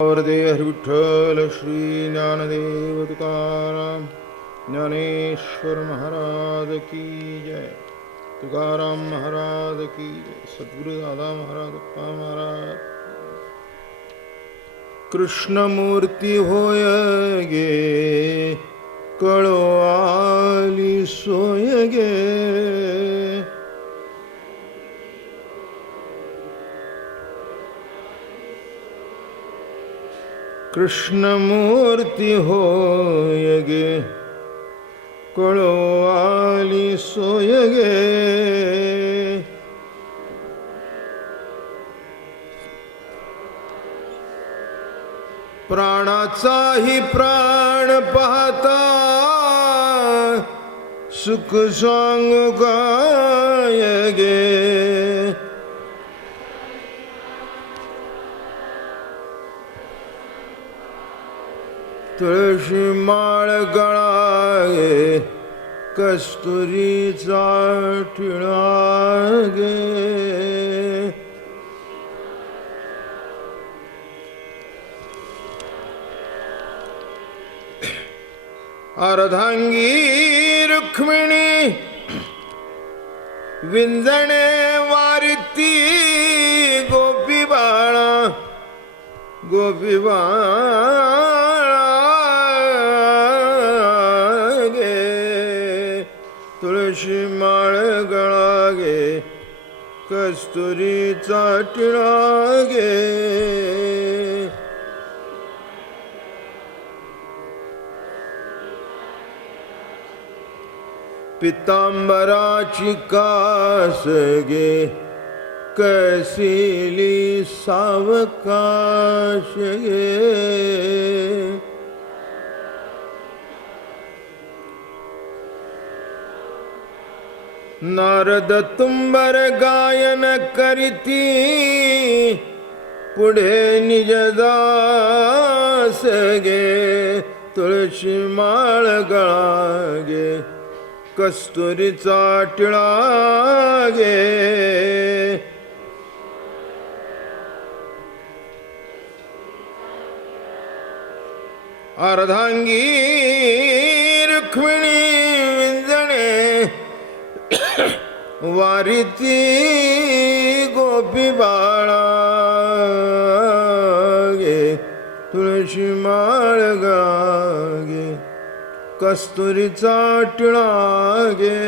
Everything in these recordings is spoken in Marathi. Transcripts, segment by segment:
वरदे हरी विठ्ठल श्री ज्ञानदेव तुकाराम ज्ञानेश्वर महाराज की जय। तुकाराम महाराज की जय। सद्गुरु दादा महाराज अप्पा महाराज। कृष्णमूर्ती होय गे कळो आली सोय गे। कृष्णमूर्ती होय गे कळो आली सोय गे। प्राणाचाही प्राण पाहता सुख सांगू काय गे। तुळशी माळ गळागे कस्तुरीचा टिळागे। अर्धांगी रुक्मिणी विंजणे वारिती गोपी बाळा गोपी बाळा गे। तुळशी माळ गळागे कस्तुरीचा टिळा गे। पितांबराची कास गे कैसिली सावकाश गे। नारद तुंबर गायन करीती पुढे निजदास गे। तुळशी माळ गळागे कस्तुरीचा टिळा गे। अर्धांगी रुक्मिणी विंजणे वारिती गोपी बाळा गे। तुळशी माळ गळागे कस्तुरीचा टिळा गे।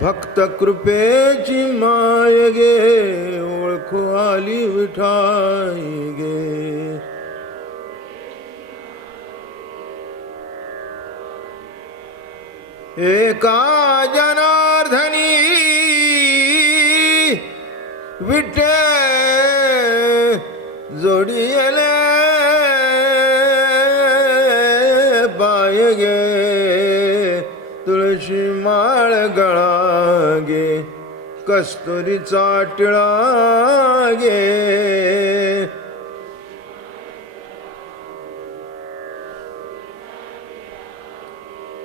भक्त कृपेची माय गे ओळखू आली विठाई गे। एका जनार्दनी विठे जोडियले बाय गे। तुळशी माळ गळागे कस्तुरीचा टिळा गे।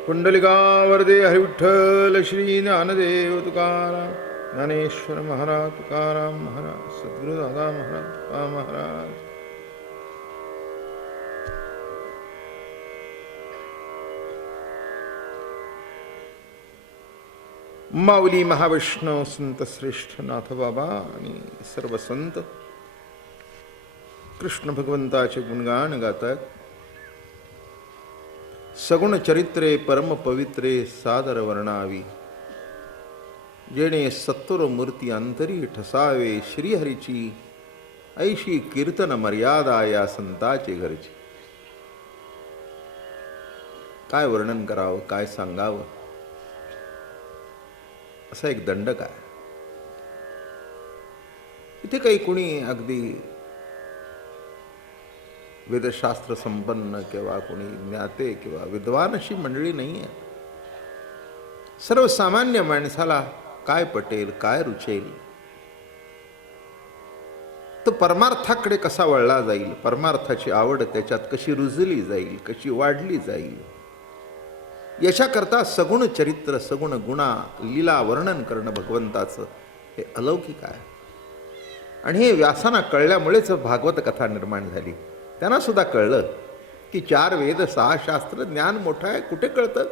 कुंडलिका वरदे हरी विठ्ठल श्री ज्ञानदेव तुकाराम ज्ञानेश्वर महाराज तुकाराम महाराज सद्गुरु दादा महाराज अप्पा महाराज। माऊली महावैष्णव संत श्रेष्ठ नाथबाबा आणि सर्व संत कृष्ण भगवंताचे गुणगान गातात। सगुण चरित्रे परम पवित्रे सादर वर्णावी जेणे सत्वर मूर्ती अंतरी ठसावे। श्रीहरीची ऐशी कीर्तन मर्यादा या संताचे घरची। काय वर्णन करावं काय सांगावं असा एक दंडक आहे। इथे काही कुणी अगदी वेदशास्त्र संपन्न किंवा कोणी ज्ञाते किंवा विद्वान अशी मंडळी नाही आहे। सर्वसामान्य माणसाला काय पटेल काय रुचेल तो परमार्थाकडे कसा वळला जाईल, परमार्थाची आवड त्याच्यात कशी रुजली जाईल, कशी वाढली जाईल यशाकरता सगुण चरित्र, सगुण गुणा, लीला वर्णन करणं भगवंताचं हे अलौकिक आहे. आणि हे व्यासांना कळल्यामुळेच भागवत कथा निर्माण झाली. त्यांना सुद्धा कळलं की 4 वेद 6 शास्त्र ज्ञान मोठं आहे. कुठे कळतं?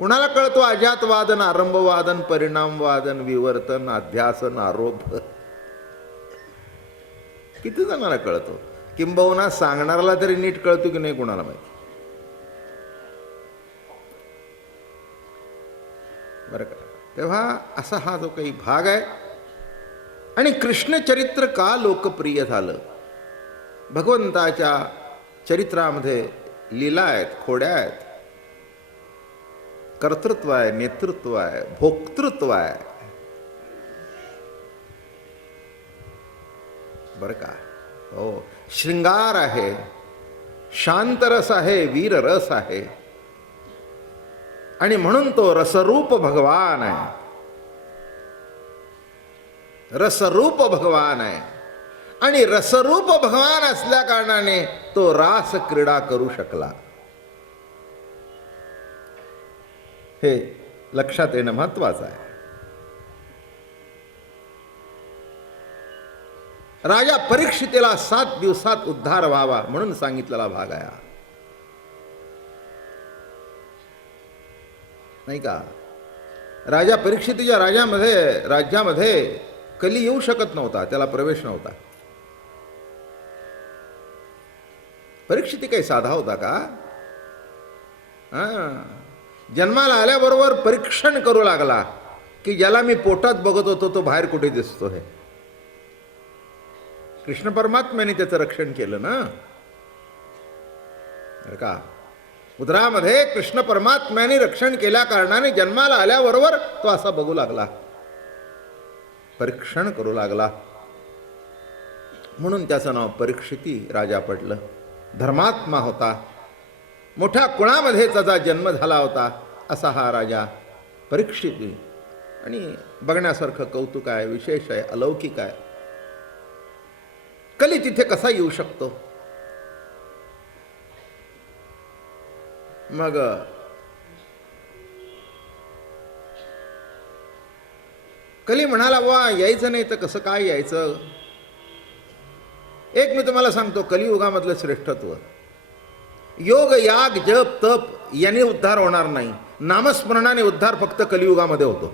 कुणाला कळतो अजातवादन, आरंभवादन, परिणामवादन, विवर्तन, अध्यासन, आरोप? किती जणांना कळतो? किंबहुना सांगणाऱ्याला तरी नीट कळतो की नाही कुणाला माहिती. बरं का? तेव्हा असा हा जो काही भाग आहे. आणि कृष्ण चरित्र का लोकप्रिय झालं? भगवंताच्या चरित्रामध्ये लीला आहेत, खोड्या आहेत, कर्तृत्व आहे, नेतृत्व आहे, भोक्तृत्व आहे. बरं का? हो, शृंगार आहे, शांतरस आहे, वीररस आहे. आणि म्हणून तो रसरूप भगवान आहे. रसरूप भगवान आहे. आणि रसरूप भगवान असल्या कारणाने तो रास क्रीडा करू शकला. हे लक्षात येणं महत्वाचं आहे. राजा परीक्षितेला 7 दिवसात उद्धार व्हावा म्हणून सांगितलेला भाग आहे, नाही का? राजा परीक्षितीच्या राज्यामध्ये कली येऊ शकत नव्हता, त्याला प्रवेश नव्हता. परीक्षिती काही साधा होता का? जन्माला आल्याबरोबर परीक्षण करू लागला की ज्याला मी पोटात बघत होतो तो बाहेर कुठे दिसतो. हे कृष्ण परमात्म्याने त्याचं रक्षण केलं ना, बरं का? उदरामध्ये कृष्ण परमात्म्याने रक्षण केल्या कारणाने जन्माला आल्याबरोबर तो असा बघू लागला, परीक्षण करू लागला. म्हणून त्याचं नाव परीक्षिती राजा पडलं. धर्मात्मा होता, मोठ्या कुळामध्ये त्याचा जन्म झाला होता असा हा राजा परीक्षिती. आणि बघण्यासारखं कौतुक आहे, विशेष आहे, अलौकिक आहे. कली तिथे कसा येऊ शकतो? मग कली म्हणाला, वा यायचं नाही तर कसं काय यायचं? एक मी तुम्हाला सांगतो, कलियुगामधलं श्रेष्ठत्व. योग, याग, जप, तप याने उद्धार होणार नाही. नामस्मरणाने उद्धार फक्त कलियुगामध्ये होतो.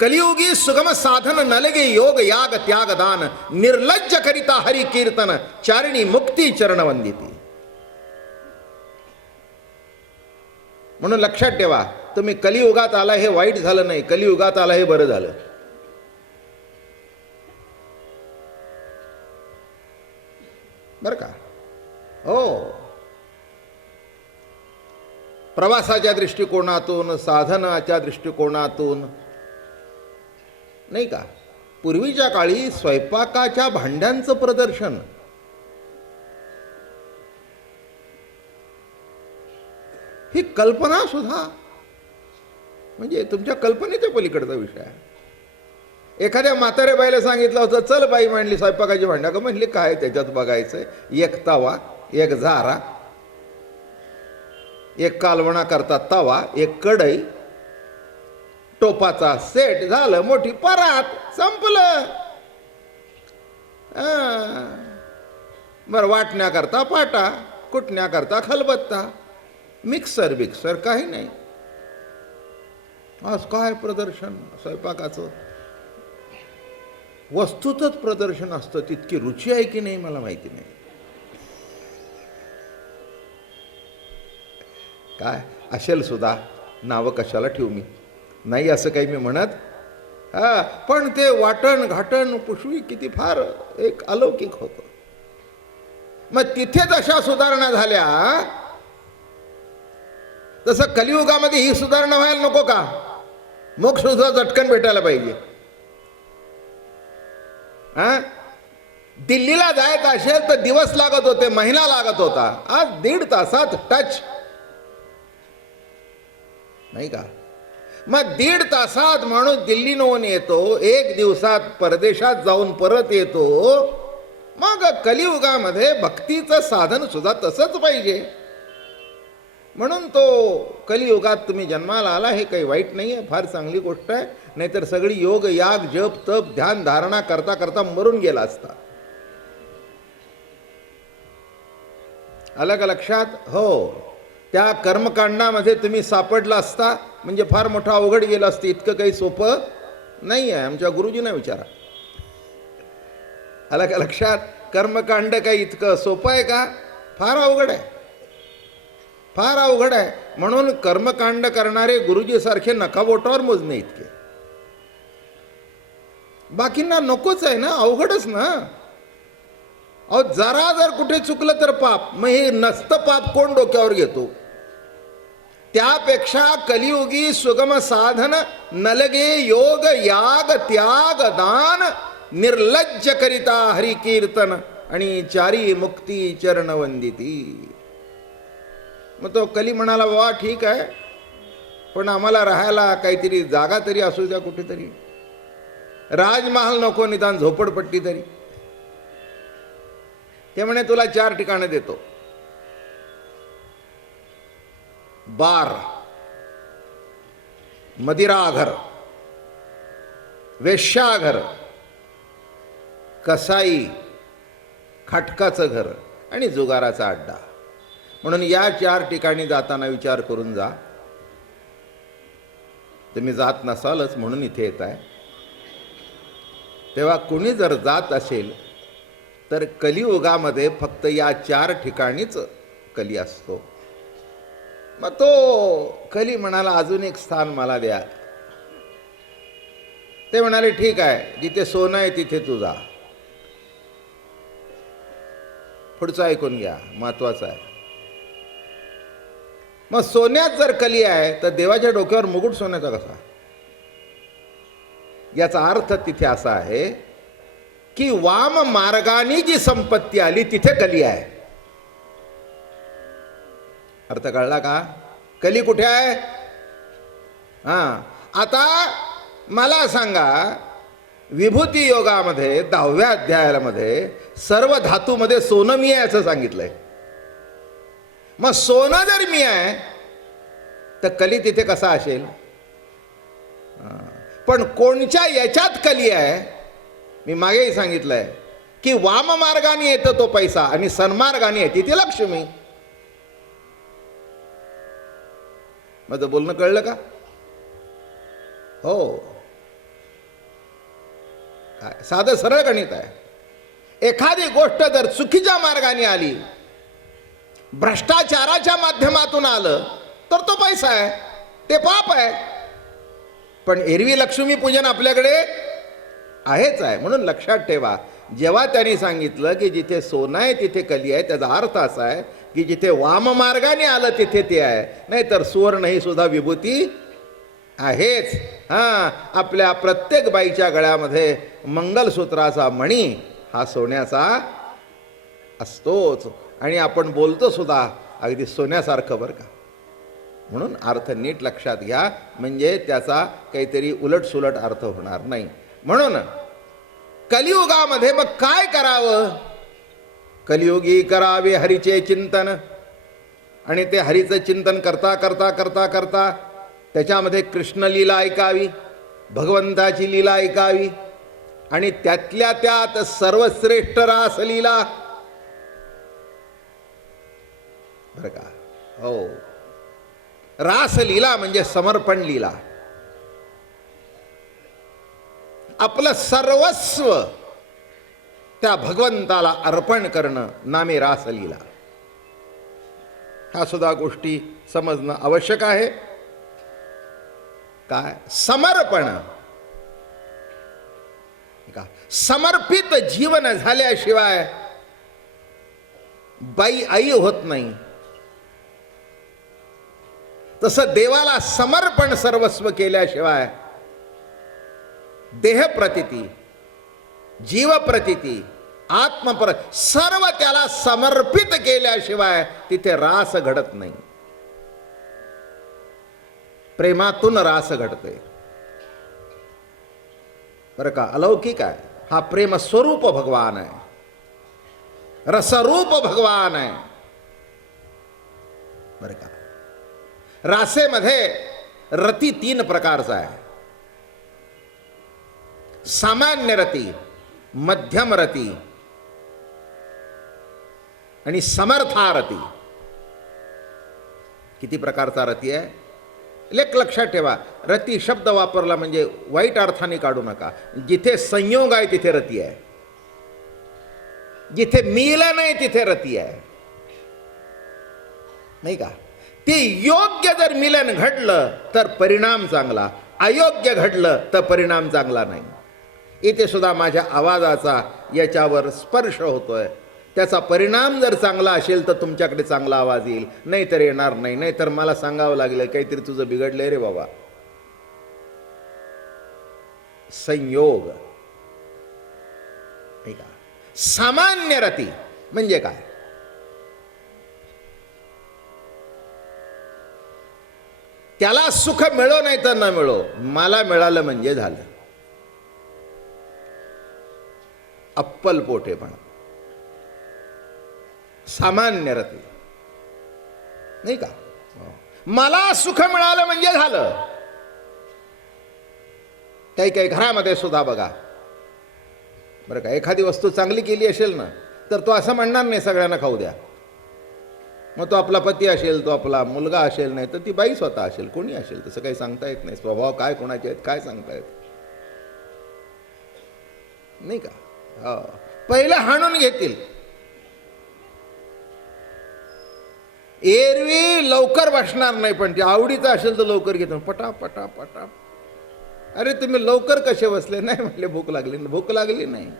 कलियुगी सुगम साधन नलगे योग, याग, त्याग, दान, निर्लज्ज करिता हरि कीर्तन, चारिणी मुक्ती चरण वंदिती. म्हणून लक्षात ठेवा, तुम्ही कलियुगात आला हे वाईट झालं नाही, कलियुगात आला हे बरं झालं. बरं का? हो, प्रवासाच्या दृष्टिकोनातून, साधनाच्या दृष्टिकोनातून, नाही का? पूर्वीच्या काळी स्वयंपाकाच्या भांड्यांचं प्रदर्शन, ही कल्पना सुद्धा म्हणजे तुमच्या कल्पनेच्या पलीकडचा विषय आहे. एखाद्या म्हाताऱ्या बाईला सांगितलं होतं, चल बाई म्हणली स्वयंपाकाची भांड्या का? म्हणली काय त्याच्यात बघायचं? एक तवा, एक झारा, एक कालवणा करता तवा, एक कढई, टोपाचा सेट, झालं मोठी परात, संपलं. बरं, वाटण्याकरता पाटा, कुटण्याकरता खलबत्ता, मिक्सर बिक्सर काही नाही. आज काय प्रदर्शन स्वयंपाकाचं? वस्तूचंच प्रदर्शन असतं. तितकी रुची आहे की नाही मला माहिती नाही. काय असेल सुद्धा, नावं कशाला ठेवू मी, नाही असं काही मी म्हणत. पण ते वाटण घाटण पुष्वी किती फार एक अलौकिक होतं. मग तिथेच अशा सुधारणा झाल्या, तसं कलियुगामध्ये ही सुधारणा व्हायला नको का? मोक्ष सुद्धा झटकन भेटायला पाहिजे. दिल्लीला जायचं असेल तर दिवस लागत होते, महिना लागत होता. आज 1.5 तासात टच, नाही का? मग 1.5 तासात माणूस दिल्लीहून येतो, 1 दिवसात परदेशात जाऊन परत येतो. मग मग कलियुगामध्ये भक्तीचं साधन सुद्धा तसंच पाहिजे. म्हणून तो कलियुगात तुम्ही जन्माला आला हे काही वाईट नाही आहे, फार चांगली गोष्ट आहे. नाहीतर सगळी योग याग जप तप ध्यान धारणा करता करता मरून गेला असता. आलं का लक्षात? हो, त्या कर्मकांडामध्ये तुम्ही सापडला असता म्हणजे फार मोठं अवघड गेलं असतं. इतकं काही सोपं नाही आहे. आमच्या गुरुजींना विचारा. आलं का लक्षात? कर्मकांड काही इतकं सोपं आहे का? फार अवघड आहे, फार अवघड आहे. म्हणून कर्मकांड करणारे गुरुजी सारखे नखाबोटावर मोजणे इतके. बाकींना नकोच आहे ना, अवघडच ना. अहो जरा जर कुठे चुकलं तर पाप. मग हे नसतं पाप कोण डोक्यावर घेतो? त्यापेक्षा कलियुगी सुगम साधन नलगे योग याग त्याग दान निर्लज्ज करिता हरि कीर्तन आणि चारी मुक्ती चरण वंदिती. मग तो कली म्हणाला, बाबा ठीक आहे, पण आम्हाला राहायला काहीतरी जागा तरी असू द्या कुठेतरी. राजमहाल नको, निदान झोपडपट्टी तरी. ते म्हणे तुला 4 ठिकाणं देतो. बार, मदिराघर, वेश्याघर, कसाई, खाटकाचं घर आणि जुगाराचा अड्डा. म्हणून या 4 ठिकाणी जाताना विचार करून जा. तुम्ही जात नसालच म्हणून इथे येत आहे. तेव्हा कुणी जर जात असेल तर कलियुगामध्ये फक्त या 4 ठिकाणीच कली असतो. मग तो कली म्हणाला, अजून एक स्थान मला द्या. ते म्हणाले, ठीक आहे, जिथे सोनं आहे तिथे तू जा. पुढचं ऐकून घ्या, महत्वाचं आहे. मग सोन्यात जर कली आहे तर देवाच्या डोक्यावर मुकुट सोन्याचा कसा? याचा अर्थ तिथे असा आहे की वाम मार्गाने जी संपत्ती आली तिथे कली आहे. अर्थ कळला का? कली कुठे आहे? आता मला सांगा, विभूती योगामध्ये 10व्या अध्यायामध्ये सर्व धातूमध्ये सोनं मी आहे असं सांगितलंय. मग सोनं जर मी आहे तर कली तिथे कसा असेल? पण कोणच्या याच्यात कली आहे? मी मागेही सांगितलंय की वाम मार्गाने येतो तो पैसा आणि सन्मार्गाने येते ती लक्ष्मी. माझं बोलणं कळलं का? हो, साधं सरळ गणित आहे. एखादी गोष्ट जर चुकीच्या मार्गाने आली, भ्रष्टाचाराच्या माध्यमातून आलं तर तो पैसा आहे, ते पाप आहे. पण एरवी लक्ष्मी पूजन आपल्याकडे आहेच आहे. म्हणून लक्षात ठेवा, जेव्हा त्यांनी सांगितलं की जिथे सोनं आहे तिथे कली आहे, त्याचा अर्थ असा आहे की जिथे वाम मार्गाने आलं तिथे ते आहे. नाही तर सुवर्ण ही सुद्धा विभूती आहेच. आपल्या प्रत्येक बाईच्या गळ्यामध्ये मंगलसूत्राचा मणी हा सोन्याचा असतोच. आणि आपण बोलतो सुद्धा अगदी सोन्यासारखं बरं का. म्हणून अर्थ नीट लक्षात घ्या, म्हणजे त्याचा काहीतरी उलटसुलट अर्थ होणार नाही. म्हणून कलियुगामध्ये मग काय करावं? कलियुगी करावे हरीचे चिंतन. आणि ते हरीचं चिंतन करता करता करता करता त्याच्यामध्ये कृष्ण लीला ऐकावी, भगवंताची लीला ऐकावी आणि त्यातल्या त्यात सर्वश्रेष्ठ रासलीला बरं का. हो, रासलीला म्हणजे समर्पण लीला. आपलं सर्वस्व त्या भगवंताला अर्पण करणं नामे रासलीला. ह्या सुद्धा गोष्टी समजणं आवश्यक आहे. काय समर्पण? का समर्पित जीवन झाल्याशिवाय बाई आई होत नाही. तसं देवाला समर्पण सर्वस्व केल्याशिवाय देहप्रतीती, जीवप्रतीती, सर्व त्याला समर्पित केल्याशिवाय तिथे रास घडत नाही. प्रेमातून रास घडते बरं का. अलौकिक आहे हा प्रेम स्वरूप भगवान आहे. रसरूप भगवान आहे. बरं का, रासेमध्ये रती 3 प्रकारचा आहे. सामान्य रती, मध्यम रती आणि समर्थारती. किती प्रकारचा रती आहे? लेख लक्षात ठेवा, रती शब्द वापरला म्हणजे वाईट अर्थाने काढू नका. जिथे संयोग आहे तिथे रती आहे, जिथे मिलन आहे तिथे रती आहे, नाही का? ते योग्य जर मिलन घडलं तर परिणाम चांगला, अयोग्य घडलं तर परिणाम चांगला नाही. इथे सुद्धा माझ्या आवाजाचा याच्यावर स्पर्श होतोय, त्याचा परिणाम जर चांगला असेल तर तुमच्याकडे चांगला आवाज येईल, नाही तर येणार नाही. नाही तर मला सांगावं लागेल काहीतरी तुझं बिघडलंय रे बाबा. संयोग, नाही का? सामान्य रती म्हणजे काय? त्याला सुख मिळो नाही तर न मिळो, मला मिळालं म्हणजे झालं. अप्पल पोटेपणा, सामान्य रती, नाही का? मला सुख मिळालं म्हणजे झालं. काही काही घरामध्ये सुद्धा बघा बरं का, एखादी वस्तू चांगली केली असेल ना तर तो असं म्हणणार नाही सगळ्यांना खाऊ द्या. मग तो आपला पती असेल, तो आपला मुलगा असेल, नाही तर ती बाई स्वतः असेल, कोणी असेल, तसं काही सांगता येत नाही. स्वभाव काय कोणाचे आहेत काय सांगता येत नाही का? पहिलं हाणून घेतील. एरवी लवकर बसणार नाही, पण ते आवडीचं असेल तर लवकर घेतो, पटा पटा पटा. अरे तुम्ही लवकर कसे बसले? नाही म्हटले भूक लागली. भूक लागली नाही.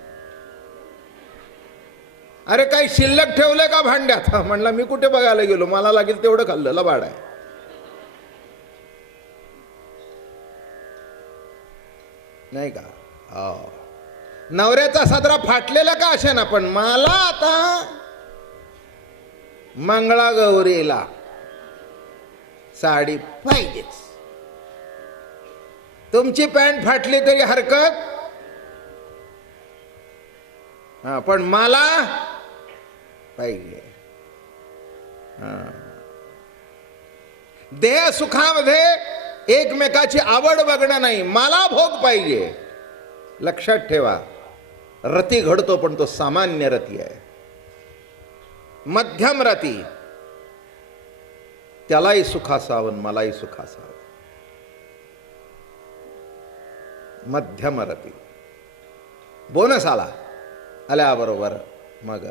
अरे काही शिल्लक ठेवलं का भांड्यात? म्हणला मी कुठे बघायला गेलो, मला लागेल तेवढं खाल्लं, लबाड आहे. नाही का? नवऱ्याचा सदरा फाटलेला का असे ना, पण मला आता मंगळागौरीला साडी पाहिजेच. तुमची पॅन्ट फाटली तरी हरकत, पण मला पाहिजे. देह सुखामध्ये एकमेकाची आवड बघणं नाही, मला भोग पाहिजे. लक्षात ठेवा, रती घडतो पण तो सामान्य रती आहे. मध्यम रती, त्यालाही सुख असावं मलाही सुख असावं. मध्यम रती. बोनस आल्याबरोबर मग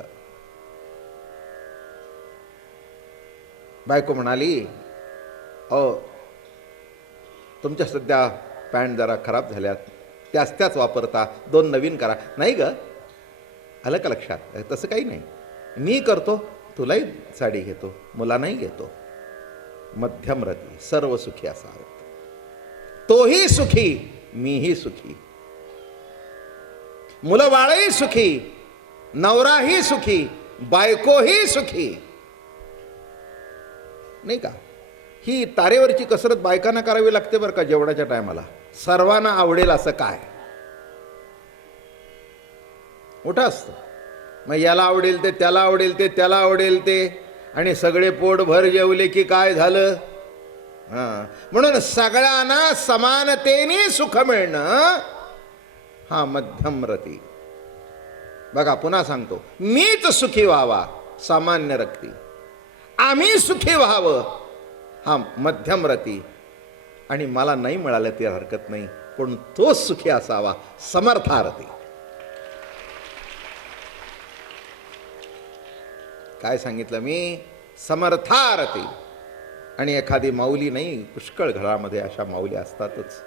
बायको म्हणाली, अहो तुमच्या सध्या पॅन्ट जरा खराब झाल्यात, त्याच वापरता, 2 नवीन करा. नाही ग, आलं का लक्षात? तसं काही नाही, मी करतो, तुलाही साडी घेतो, मुलांनाही घेतो. मध्यम रती, सर्व सुखी असावेत. तोही सुखी, मीही सुखी, मुलं बाळही सुखी, नवराही सुखी, बायकोही सुखी. नाही का? ही तारेवरची कसरत बायकांना करावी लागते बरं का जेवणाच्या टायमाला. सर्वांना आवडेल असं काय? मोठं असतं. मग याला आवडेल ते, त्याला आवडेल ते, त्याला आवडेल ते, आणि सगळे पोटभर जेवले की काय झालं? म्हणून सगळ्यांना समानतेने सुख मिळणं हा मध्यम रती. बघा पुन्हा सांगतो, मीच सुखी व्हावा सामान्य रती, आम्ही सुखी व्हावं हा मध्यम रती, आणि मला नाही मिळालं ती हरकत नाही, पण तोच सुखी असावा समर्थारती. काय सांगितलं मी? समर्थारती. आणि एखादी माऊली नाही, पुष्कळ घरामध्ये अशा माऊली असतातच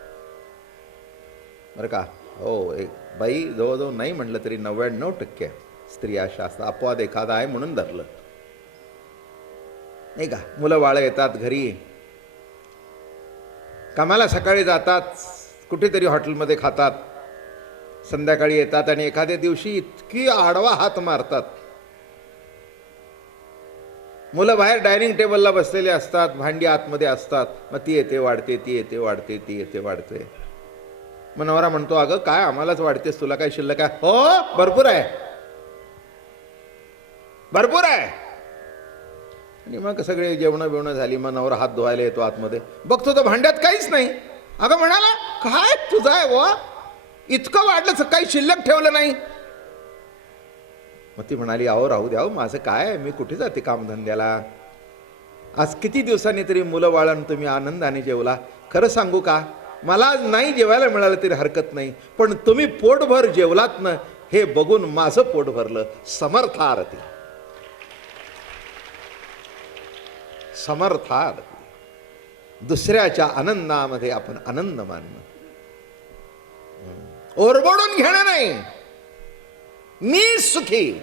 बरं का. हो, एक बाई जवळजवळ नाही म्हटलं तरी 99% स्त्रिया अशा असतात. अपवाद एखादा आहे म्हणून धरलं, नाही का. मुलं बाळं येतात घरी, कामाला सकाळी जातात, कुठेतरी हॉटेलमध्ये खातात, संध्याकाळी येतात आणि एखाद्या दिवशी इतकी आडवा हात मारतात. मुलं बाहेर डायनिंग टेबलला बसलेले असतात, भांडी आतमध्ये असतात, मग ती येते वाढते, ती येते वाढते, ती येते वाढते. मग नवरा म्हणतो, अगं काय आम्हालाच वाढतेस, तुला काय शिल्लक आहे? हो भरपूर आहे. भरपूर आहे. आणि मग सगळे जेवणं बिवणं झाली, मग नवरा हात धुवायला येतो आतमध्ये, बघतो तर भांड्यात काहीच नाही. अगं म्हणाला, काय तुझं आहे वा, इतकं वाढलं काही शिल्लक ठेवलं नाही. मग ती म्हणाली, अहो राहू द्या, माझं काय, मी कुठे जाते कामधंद्याला. आज किती दिवसांनी तरी मुलं बाळांन तुम्ही आनंदाने जेवला. खरं सांगू का, मला नाही जेवायला मिळालं तरी हरकत नाही, पण तुम्ही पोटभर जेवलात ना, हे बघून माझं पोट भरलं. समर्थारती, समर्थारती. दुसऱ्याच्या आनंदामध्ये आपण आनंद मानणं, ओरबडून घेणं नाही. मी सुखी,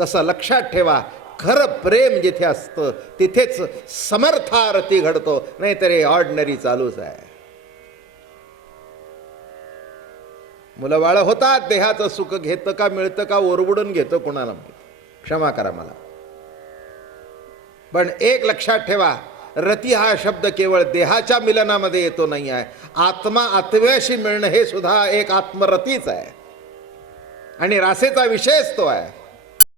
तसं लक्षात ठेवा. खरं प्रेम जिथे असतं तिथेच समर्थारती घडतो, नाहीतर हे ऑर्डिनरी चालूच आहे. मुलं बाळ होतात, देहाचं सुख घेतं का मिळतं का ओरबडून घेतं कोणाला माहित. क्षमा करा मला. पण एक लक्षात ठेवा, रती हा शब्द केवळ देहाच्या मिलनामध्ये येतो नाही आहे. आत्मा आत्म्याशी मिळणं हे सुद्धा एक आत्मरतीच आहे. आणि रासेचा विषयच तो आहे.